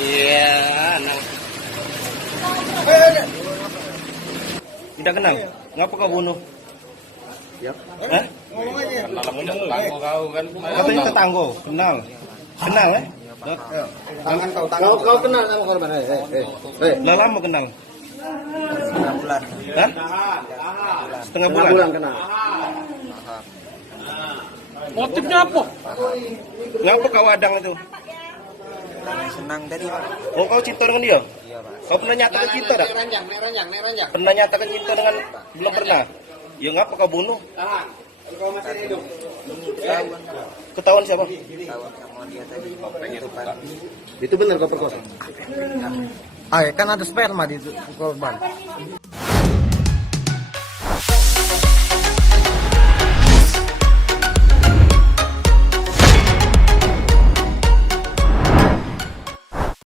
Iya, anak. Tidak kenal. Ngapa kau bunuh? Ya. Hah? Tetangga kau kan. Katanya tetangga. Kenal. Kenal ya? Tangan kau kenal sama korban. Udah lama kenal. Setengah bulan. Hah? Setengah bulan. Kenal. Motifnya apa? Ngapa kau adang itu? Senang tadi, Pak. Oh, kau cinta dengan dia? Iya, Pak. Kau pernah nyatakan cinta tak? Pernah nyatakan cinta dengan belum pernah? Ya ngapa kau bunuh? Ketahuan siapa? Tahu sama dia tadi. Itu benar kau perkosa? Ah, kan ada sperma di korban.